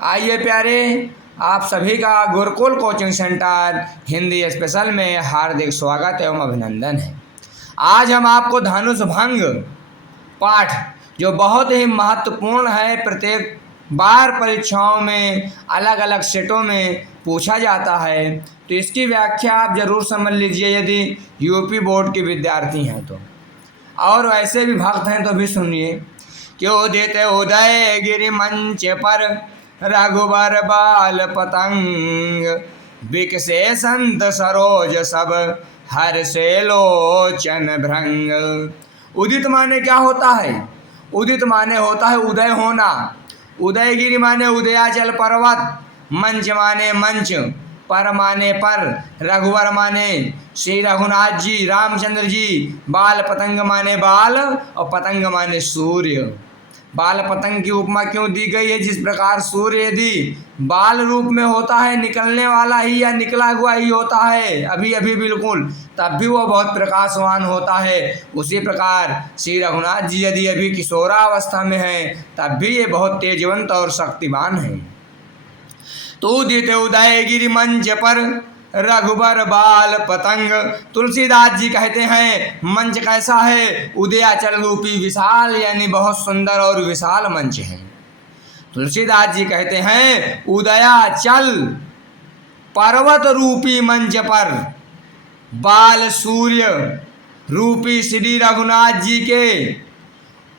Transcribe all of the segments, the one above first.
आइए प्यारे, आप सभी का Gurukul coaching centre Hindi special में हार्दिक स्वागत एवं अभिनंदन है। आज हम आपको धनुष भंग पाठ, जो बहुत ही महत्वपूर्ण है, प्रत्येक बार परीक्षाओं में अलग अलग सेटों में पूछा जाता है, तो इसकी व्याख्या आप जरूर समझ लीजिए यदि यूपी बोर्ड के विद्यार्थी हैं तो, और वैसे भी भक्त हैं तो भी सुनिए। क्यों देते उदय गिरि मंच पर रघुबर बाल पतंग, बिकसे संत सरोज सब हर से लोचन भृंग। उदित माने क्या होता है? उदित माने होता है उदय होना। उदयगिरी माने उदयाचल पर्वत, मंच माने मंच, पर माने पर, रघुवर माने श्री रघुनाथ जी रामचंद्र जी, बाल पतंग माने बाल और पतंग माने सूर्य। बाल पतंग की उपमा क्यों दी गई है? जिस प्रकार सूर्य यदि बाल रूप में होता है, निकलने वाला ही या निकला हुआ ही होता है अभी अभी बिल्कुल, तब भी वो बहुत प्रकाशवान होता है। उसी प्रकार श्री रघुनाथ जी यदि अभी किशोरावस्था में हैं, तब भी ये बहुत तेजवंत और शक्तिवान हैं। तो उदित उदय गिरि मंच पर रघुबर बाल पतंग। तुलसीदास जी कहते हैं मंच कैसा है? उदयाचल रूपी विशाल, यानी बहुत सुंदर और विशाल मंच है। तुलसीदास जी कहते हैं उदयाचल पर्वत रूपी मंच पर बाल सूर्य रूपी श्री रघुनाथ जी के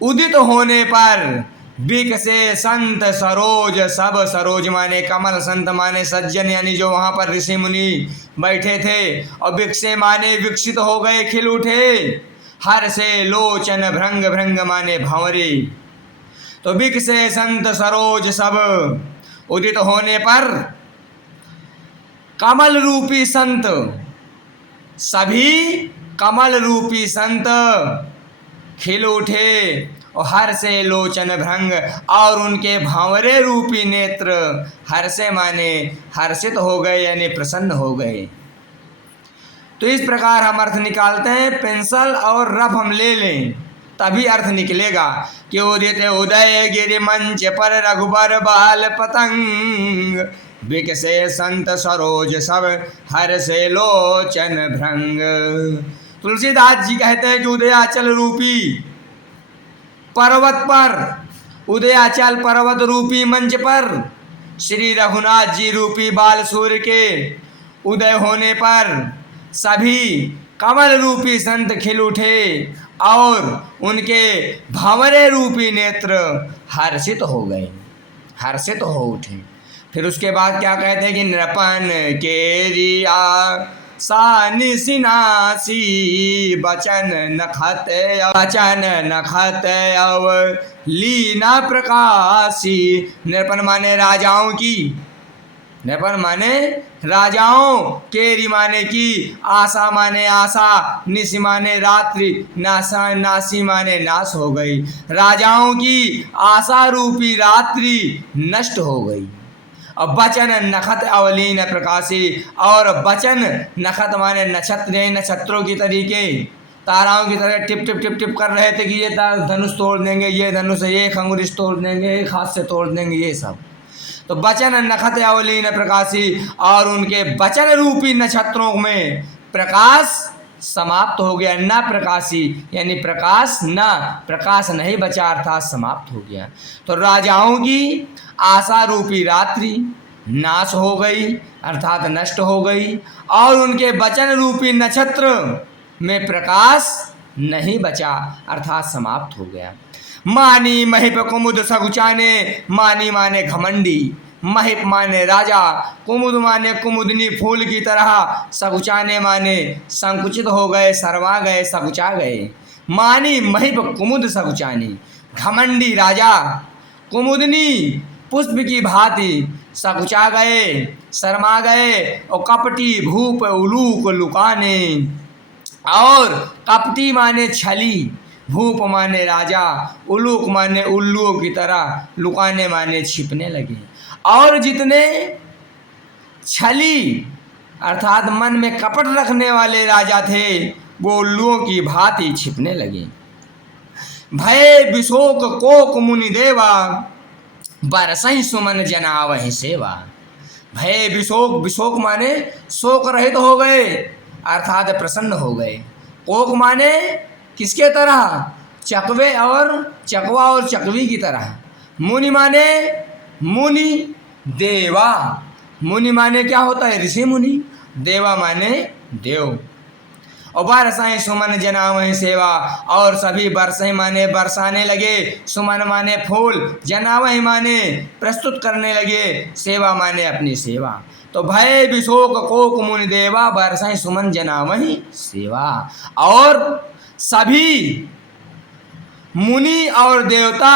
उदित होने पर बिकसे संत सरोज सब। सरोज माने कमल, संत माने सज्जन, यानी जो वहाँ पर ऋषि मुनि बैठे थे, और बिकसे माने विकसित हो गए, खिल उठे। हर से लोचन भृंग, भृंग माने भंवरे। तो बिकसे संत सरोज सब, उदित होने पर कमल रूपी संत, सभी कमल रूपी संत खिल उठे, और हर से लोचन भृंग, और उनके भांवरे रूपी नेत्र हर्षे माने हर्षित हो गए, यानी प्रसन्न हो गए। तो इस प्रकार हम अर्थ निकालते हैं। पेंसिल और रफ हम ले लें तभी अर्थ निकलेगा। कि उदित उदय गिरि मंच पर रघुबर बाल पतंग, बिकसे संत सरोज सब हर से लोचन भृंग। तुलसीदास जी कहते हैं कि उदयाचल रूपी पर्वत पर, उदयाचल पर्वत रूपी मंच पर श्री रघुनाथ जी रूपी बाल सूर्य के उदय होने पर सभी कमल रूपी संत खिल उठे, और उनके भंवरे रूपी नेत्र हर्षित हो गए, हर्षित हो उठे। फिर उसके बाद क्या कहते हैं कि नृपन के रिया सानि सिनासी, बचन नखत अव लीना प्रकाशी। नृपन माने राजाओं की, नृपन माने राजाओं, केरी माने की, आशा माने आशा, निश माने रात्रि, नासा नासी माने नाश हो गई। राजाओं की आशा रूपी रात्रि नष्ट हो गई। और बचन नखत अवलीन प्रकाशी, और बचन नखत माने नक्षत्र, नक्षत्रों की तरीके, ताराओं की तरह टिप टिप टिप टिप कर रहे थे कि ये धनुष तोड़ देंगे, ये धनुष, ये खंगुरिश तोड़ देंगे, एक हाथ से तोड़ देंगे, ये सब। तो बचन नखत अवलीन प्रकाशी, और उनके बचन रूपी नक्षत्रों में प्रकाश समाप्त हो गया। न प्रकाशी यानी प्रकाश न, प्रकाश नहीं बचा, अर्थात समाप्त हो गया। तो राजाओं की आशा रूपी रात्रि नाश हो गई, अर्थात नष्ट हो गई, और उनके बचन रूपी नक्षत्र में प्रकाश नहीं बचा, अर्थात समाप्त हो गया। मानी महिप कुमुद सकुचाने, मानी माने घमंडी, महिप माने राजा, कुमुद माने कुमुदनी फूल की तरह, सकुचाने माने संकुचित हो गए, शर्मा गए, सकुचा गए। मानी महिप कुमुद सकुचानी, घमंडी राजा, कुमुदनी पुष्प की भांति सकुचा गए, शर्मा गए, और कपटी भूप उलूक लुकाने। और कपटी माने छली, भूप माने राजा, उलूक माने उल्लुओं की तरह, लुकाने माने छिपने लगे। और जितने छली अर्थात मन में कपट रखने वाले राजा थे, वो उल्लुओं की भांति छिपने लगे। भय विशोक कोक मुनि देवा, बरसहि सुमन जनावहि सेवा। भय विशोक, विशोक माने शोक रहित हो गए अर्थात प्रसन्न हो गए। कोक माने किसके तरह? चकवे और चकवा और चकवी की तरह। मुनि माने मुनि देवा। मुनि माने क्या होता है? ऋषि मुनि। देवा माने देव। और बरसाएं सुमन जनावहि सेवा, और सभी बरसें माने बरसाने लगे, सुमन माने फूल, जनावहि माने प्रस्तुत करने लगे, सेवा माने अपनी सेवा। तो भय विशोक कोक मुनि देवा, बरसाएं सुमन जनावहि सेवा। और सभी मुनि और देवता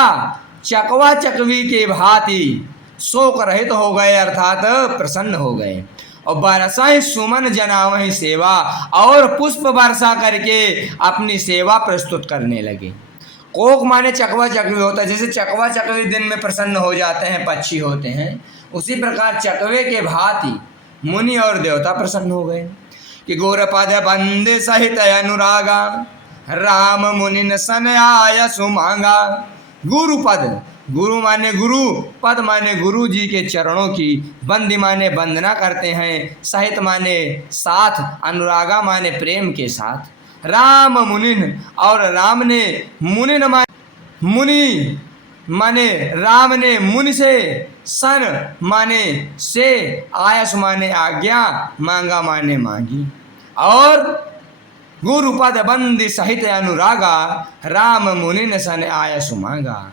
चकवा चकवी के भांति शोक रहित हो गए अर्थात प्रसन्न हो गए। और बरसाएं सुमन जनावहि सेवा, और पुष्प वर्षा करके अपनी सेवा प्रस्तुत करने लगे। कोक माने चकवा चकवी होता है। जैसे चकवा चकवी दिन में प्रसन्न हो जाते हैं, पक्षी होते हैं, उसी प्रकार चकवे के भांति मुनि और देवता प्रसन्न हो गए। कि गोरपद बंदे सहित अनुरागा, राम मुनि सन आय सुमांगा। गुरुपद, गुरु माने गुरु, पद माने गुरु जी के चरणों की, बंदी माने वंदना करते हैं, सहित माने साथ, अनुरागा माने प्रेम के साथ। राम मुनिन, और राम ने मुनिन माने मुनि माने राम ने मुनि से, सन माने से, आयस माने आज्ञा, मांगा माने मांगी। और गुरुपद बंदी सहित अनुरागा, राम मुनिन सन आयस मांगा।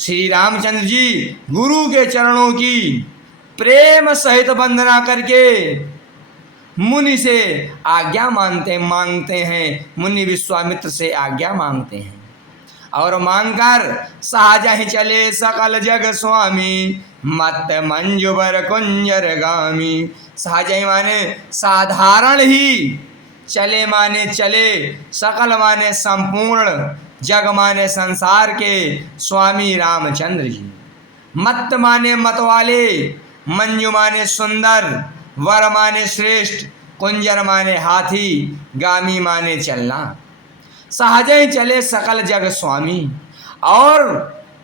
श्री रामचंद्र जी गुरु के चरणों की प्रेम सहित वंदना करके मुनि से आज्ञा मांगते हैं। मुनि विश्वामित्र से आज्ञा मांगते हैं, और मांगकर सहज चले सकल जग स्वामी, मत मंजुबर कुंजर गामी। सहज माने साधारण ही, चले माने चले, सकल माने संपूर्ण, जग माने संसार के स्वामी रामचंद्र जी। मत माने मत वाले, मंजू माने सुंदर, वर माने श्रेष्ठ, कुंजर माने हाथी, गामी माने चलना। सहज ही चले सकल जग स्वामी, और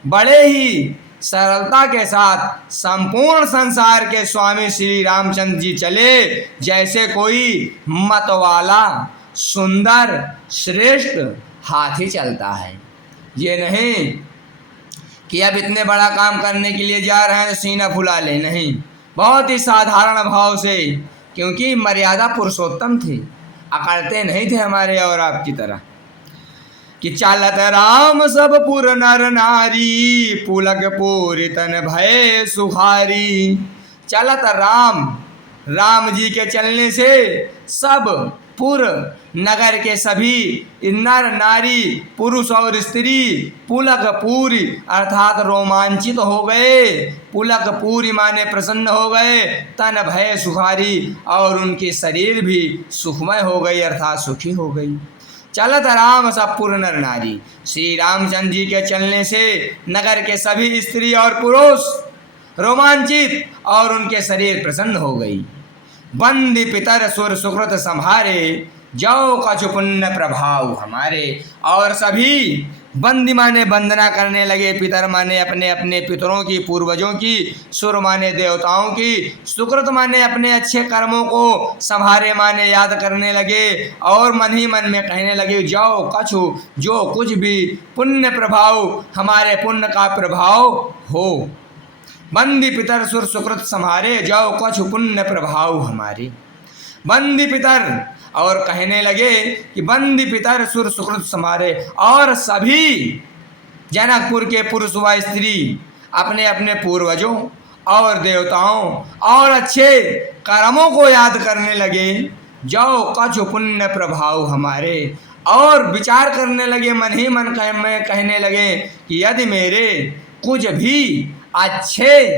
बड़े ही सरलता के साथ संपूर्ण संसार के स्वामी श्री रामचंद्र जी चले, जैसे कोई मत वाला सुंदर श्रेष्ठ हाथी चलता है। ये नहीं कि अब इतने बड़ा काम करने के लिए जा रहे हैं तो सीना फुला ले, नहीं, बहुत ही साधारण भाव से, क्योंकि मर्यादा पुरुषोत्तम थे, अकड़ते नहीं थे हमारे और आपकी तरह। कि चालत राम सब पुर नर नारी, पुलक पूरी तन भय सुखारी। चलत राम, राम जी के चलने से सब पुर, नगर के सभी नर नारी, पुरुष और स्त्री, पुलक पूरी अर्थात रोमांचित हो गए। पुलक पूरी माने प्रसन्न हो गए, तन भय सुखारी, और उनकी शरीर भी सुखमय हो गई अर्थात सुखी हो गई। चलत राम सब पुर नर नारी, श्री रामचंद्र जी के चलने से नगर के सभी स्त्री और पुरुष रोमांचित, और उनके शरीर प्रसन्न हो गई। बंदी पितर सुर सुकृत संभारे, जो कछु पुण्य प्रभाव हमारे। और सभी बंदी माने वंदना करने लगे, पितर माने अपने अपने पितरों की, पूर्वजों की, सुर माने देवताओं की, सुकृत माने अपने अच्छे कर्मों को, संभारे माने याद करने लगे, और मन ही मन में कहने लगे, जो कछु, जो कुछ भी पुण्य प्रभाव, हमारे पुण्य का प्रभाव हो। बंदी पितर सुर सुकृत संभारे, जो कछु पुण्य प्रभाव हमारे। बंदी पितर, और कहने लगे कि बंदी पितर सुर सुकृत संभारे, और सभी जनकपुर के पुरुष व स्त्री अपने अपने पूर्वजों और देवताओं और अच्छे कर्मों को याद करने लगे, जो कछु पुण्य प्रभाव हमारे। और विचार करने लगे, मन ही मन में कहने लगे कि यदि मेरे कुछ भी अच्छे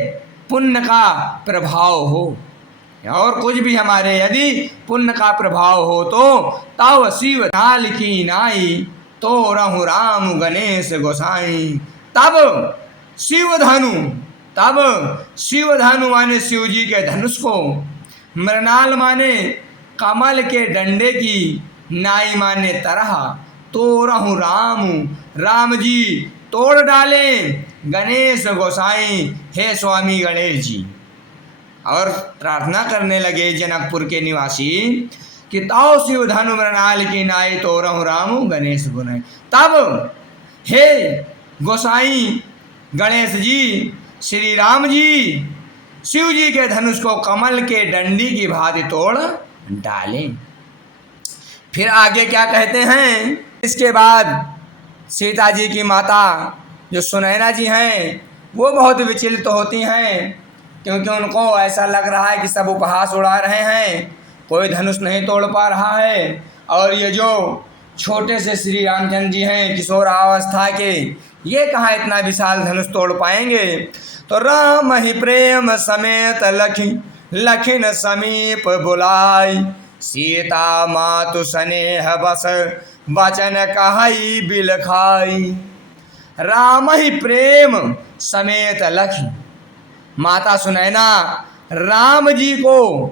पुण्य का प्रभाव हो, और कुछ भी हमारे यदि पुण्य का प्रभाव हो, तो तव शिव नाल की नाई, तो रहु राम गणेश गोसाई। तब शिवधनु, तब शिवधनु माने शिव जी के धनुष को, मृणाल माने कमल के डंडे की, नाई माने तरह, तो रहु राम, राम जी तोड़ डालें गणेश गोसाई हे स्वामी गणेश जी। और प्रार्थना करने लगे जनकपुर के निवासी कि ताओ शिव धनु मृणाल की नाई तो रहु राम गणेश गुनाई। तब हे गोसाई गणेश जी, श्री राम जी शिव जी के धनुष को कमल के डंडी की भांति तोड़ डालें। फिर आगे क्या कहते हैं, इसके बाद सीता जी की माता जो सुनैना जी हैं वो बहुत विचलित होती हैं, क्योंकि उनको ऐसा लग रहा है कि सब उपहास उड़ा रहे हैं, कोई धनुष नहीं तोड़ पा रहा है। और ये जो छोटे से श्री रामचंद्र जी हैं किशोरावस्था के, ये कहाँ इतना विशाल धनुष तोड़ पाएंगे। तो राम ही प्रेम समेत लखिन समीप बुलाई, सीता मातु स्नेह बस वचन कहाई बिलखाई। राम ही प्रेम समेत लखी, माता सुनैना राम जी को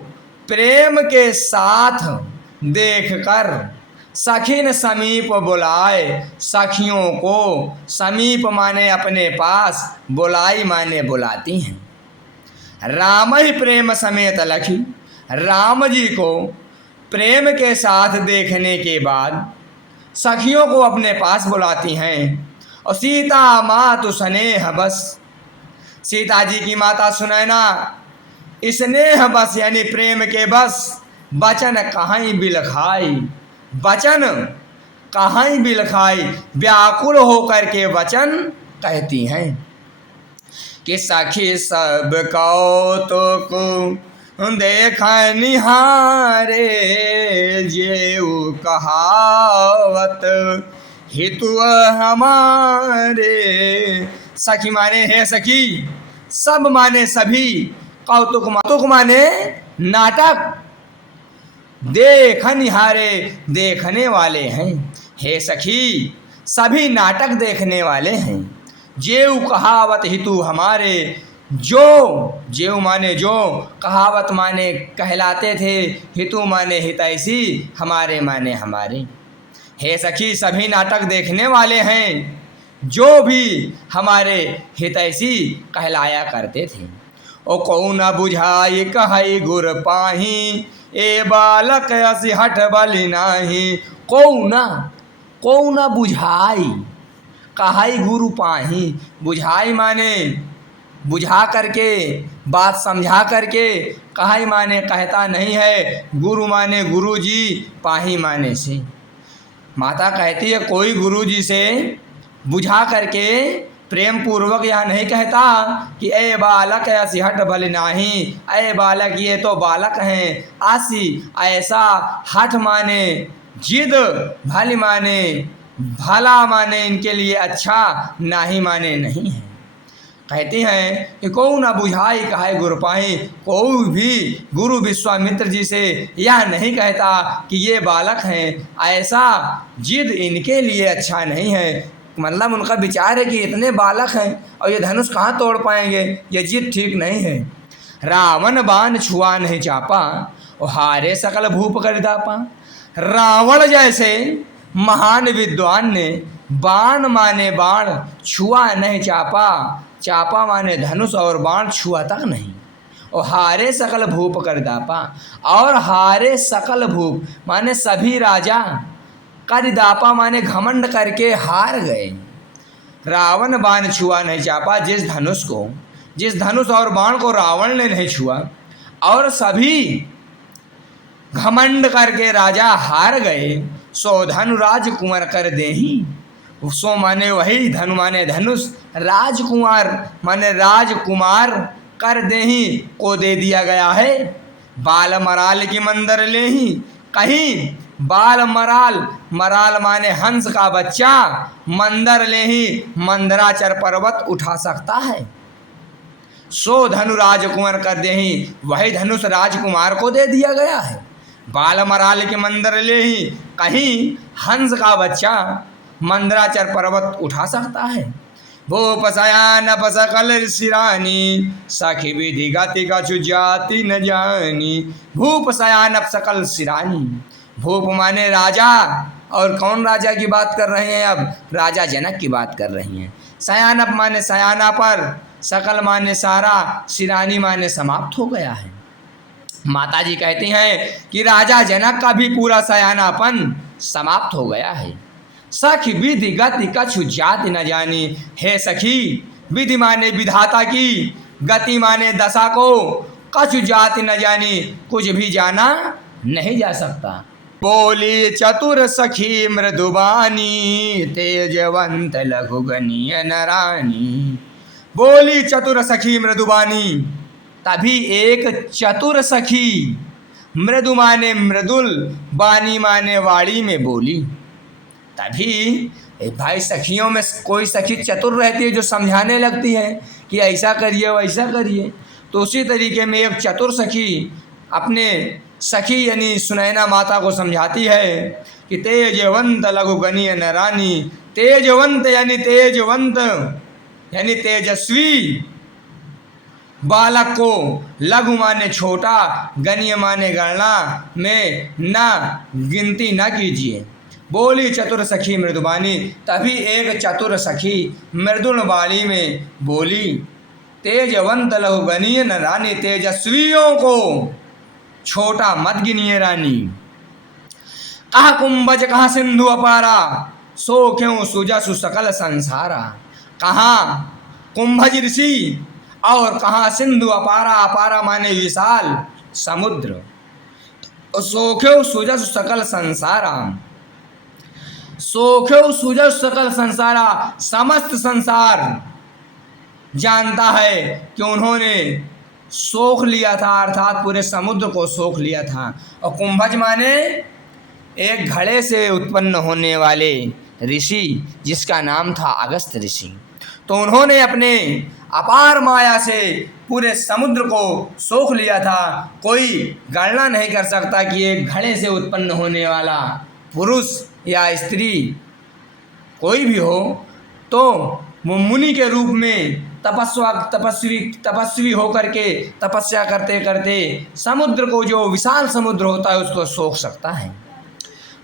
प्रेम के साथ देखकर सखिन समीप बुलाए, सखियों को समीप माने अपने पास, बुलाई माने बुलाती हैं। राम ही प्रेम समेत लखी, राम जी को प्रेम के साथ देखने के बाद सखियों को अपने पास बुलाती हैं। और सीता मातु स्नेह बस, सीता जी की माता सुनैना स्नेह बस यानी प्रेम के बस वचन कहाई बिलखाई, वचन कहाई बिलखाई, व्याकुल होकर के वचन कहती हैं कि सखी सब कौतुक देख निहारे, जेऊ कहावत हितु हमारे। सखी माने है सखी, सब माने सभी, कौतुक माने नाटक, देख निहारे देखने वाले हैं। हे सखी सभी नाटक देखने वाले हैं। जेऊ कहावत हितु हमारे, जो जेऊ माने जो, कहावत माने कहलाते थे, हितु माने हितैषी, हमारे माने हमारे। हे सखी सभी नाटक देखने वाले हैं, जो भी हमारे हितैषी कहलाया करते थे। ओ कौ न बुझाई कहई गुर पाही, ए बालक असी हठ बलि नाही। कौ न बुझाई कहई गुरु पाही, बुझाई माने बुझा करके, बात समझा करके, कहई माने कहता नहीं है, गुरु माने गुरु जी, पाही माने से। माता कहती है कोई गुरु जी से बुझा करके प्रेम पूर्वक यह नहीं कहता कि ए बालक ऐसी हट भले नाही, ए बालक ये तो बालक हैं, आसी ऐसा, हठ माने जिद, भली माने भला माने इनके लिए अच्छा, नाही माने नहीं है। कहती हैं कि को न बुझाई कहे गुरु पाई, कोई भी गुरु विश्वामित्र जी से यह नहीं कहता कि ये बालक हैं, ऐसा जिद इनके लिए अच्छा नहीं है। मतलब उनका विचार है कि इतने बालक हैं और ये धनुष कहाँ तोड़ पाएंगे, ये जिद ठीक नहीं है। रावण बाण छुआ नहीं चापा, और हारे सकल भूप कर दापा। रावण जैसे महान विद्वान ने बाण माने बाण, छुआ नहीं चापा, चापा माने धनुष और बाण छुआ तक नहीं। और हारे सकल भूप कर दापा, और हारे सकल भूप माने सभी राजा, कर दापा माने घमंड करके हार गए। रावण बाण छुआ नहीं चापा, जिस धनुष और बाण को रावण ने नहीं छुआ और सभी घमंड करके राजा हार गए, सो धनु राजकुमार कर देही। सो माने वही, धनु माने धनुष, राजकुमार माने राजकुमार कर देही को दे दिया गया है। बाल मराल की मंदर ले ही, कहीं बाल मराल, मराल माने हंस का बच्चा, मंदर ले ही मंदराचर पर्वत उठा सकता है। सो धनु राजकुमार कर दे ही, वही धनुष राजकुमार को दे दिया गया है। बाल मराल के मंदिर ले ही, कहीं हंस का बच्चा मंदराचर पर्वत उठा सकता है। भूप सयान सकल सिरानी, सखी विधि गति कछु जाति न जानी। भूप सयान सकल सिरानी, भूप माने राजा, और कौन राजा की बात कर रहे हैं अब, राजा जनक की बात कर रही हैं। सयानप माने सयाना पर, सकल माने सारा, सिरानी माने समाप्त हो गया है। माता जी कहती हैं कि राजा जनक का भी पूरा सयानापन समाप्त हो गया है। सखी विधि गति कछु जाति न जानी, हे सखी विधि माने विधाता की, गति माने दशा को, कछु जाति न जानी कुछ भी जाना नहीं जा सकता। बोली चतुर सखी मृदुबानी, तेजवंत लघु गनीय नरानी। बोली चतुर सखी मृदुबानी, तभी एक चतुर सखी, मृदु माने मृदुल, बानी माने वाणी में बोली। तभी भाई सखियों में कोई सखी चतुर रहती है जो समझाने लगती है कि ऐसा करिए वैसा करिए, तो उसी तरीके में एक चतुर सखी अपने सखी यानी सुनैना माता को समझाती है कि तेजवंत लघु गनीय नरानी। तेजवंत यानी तेजवंत यानी तेजस्वी बालक को, लघु माने छोटा, गणीय माने गणना में न गिनती न कीजिए। बोली चतुर सखी मृदुबानी, तभी एक चतुर सखी मृदुल वाणी में बोली। तेजवंत लघु गनीय न रानी, तेजस्वियों को छोटा मत गिनिए रानी। कहा कुंभज कहा सिंधु अपारा, सो क्यों सुजसु सकल संसारा। कहाँ कुंभज ऋषि और कहाँ सिंधु अपारा, अपारा माने विशाल समुद्र, सोख्यो सुजस सकल संसारा। सोख्यो सुजस सकल संसारा, समस्त संसार जानता है कि उन्होंने सोख लिया था, अर्थात पूरे समुद्र को सोख लिया था। और कुंभज माने एक घड़े से उत्पन्न होने वाले ऋषि जिसका नाम था अगस्त ऋषि। तो उन्होंने अपने अपार माया से पूरे समुद्र को सोख लिया था। कोई गणना नहीं कर सकता कि एक घड़े से उत्पन्न होने वाला पुरुष या स्त्री कोई भी हो, तो वो मुनि के रूप में तपस्वी होकर के तपस्या करते करते समुद्र को, जो विशाल समुद्र होता है, उसको सोख सकता है।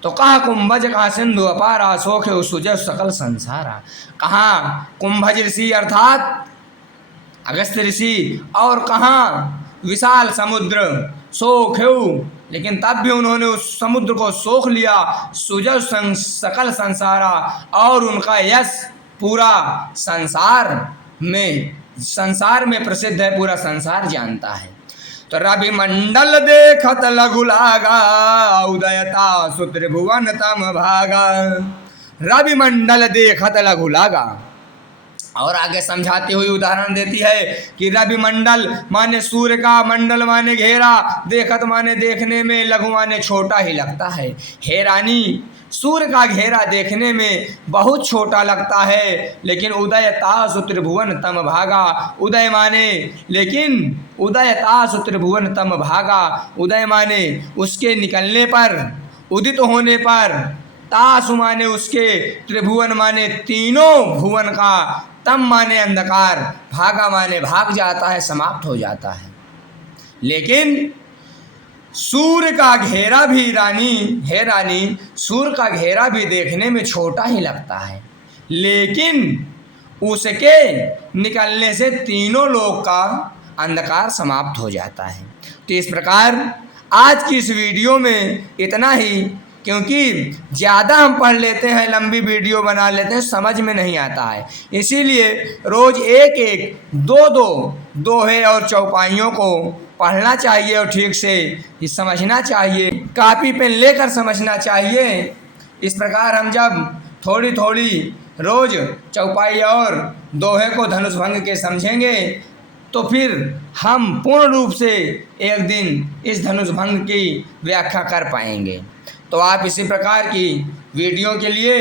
तो कहा कुंभज कहा सिंधु अपारा, सोखे सुजस सकल संसारा। कहाँ कुंभज ऋषि अर्थात अगस्त ऋषि, और कहाँ विशाल समुद्र सोख्यु, लेकिन तब भी उन्होंने उस समुद्र को सोख लिया। सुजस सकल संसारा, और उनका यश पूरा संसार में प्रसिद्ध है, पूरा संसार जानता है। तो रवि मंडल देखत लघु लागा, उदयता सूत्र भुवन तम भागा। रवि मंडल देखत लघु लागा, और आगे समझाती हुई उदाहरण देती है कि रवि मंडल माने सूर्य का, मंडल माने घेरा, देखत माने देखने में, लघु माने छोटा ही लगता है। हे रानी, सूर्य का घेरा देखने में बहुत छोटा लगता है, लेकिन उदय तासु त्रिभुवन तम भागा। उदय माने, लेकिन उदय तासु त्रिभुवन तम भागा, उदय माने उसके निकलने पर, उदित होने पर, तासु माने उसके, त्रिभुवन माने तीनों भुवन का, तम माने अंधकार, भागा माने भाग जाता है, समाप्त हो जाता है। लेकिन सूर्य का घेरा भी हे रानी, सूर्य का घेरा भी देखने में छोटा ही लगता है, लेकिन उसके निकलने से तीनों लोक का अंधकार समाप्त हो जाता है। तो इस प्रकार आज की इस वीडियो में इतना ही, क्योंकि ज़्यादा हम पढ़ लेते हैं, लंबी वीडियो बना लेते हैं, समझ में नहीं आता है। इसीलिए रोज़ एक एक दो दोहे और चौपाइयों को पढ़ना चाहिए और ठीक से समझना चाहिए, कापी पेन लेकर समझना चाहिए। इस प्रकार हम जब थोड़ी थोड़ी रोज़ चौपाई और दोहे को धनुष भंग के समझेंगे, तो फिर हम पूर्ण रूप से एक दिन इस धनुष भंग की व्याख्या कर पाएंगे। तो आप इसी प्रकार की वीडियो के लिए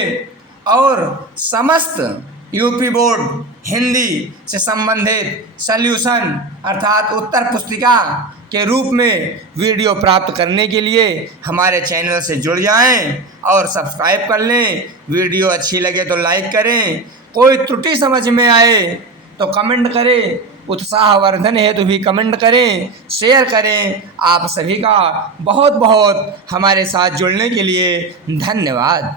और समस्त यूपी बोर्ड हिंदी से संबंधित सॉल्यूशन अर्थात उत्तर पुस्तिका के रूप में वीडियो प्राप्त करने के लिए हमारे चैनल से जुड़ जाएं और सब्सक्राइब कर लें। वीडियो अच्छी लगे तो लाइक करें, कोई त्रुटि समझ में आए तो कमेंट करें, उत्साहवर्धन है तो भी कमेंट करें, शेयर करें। आप सभी का बहुत बहुत हमारे साथ जुड़ने के लिए धन्यवाद।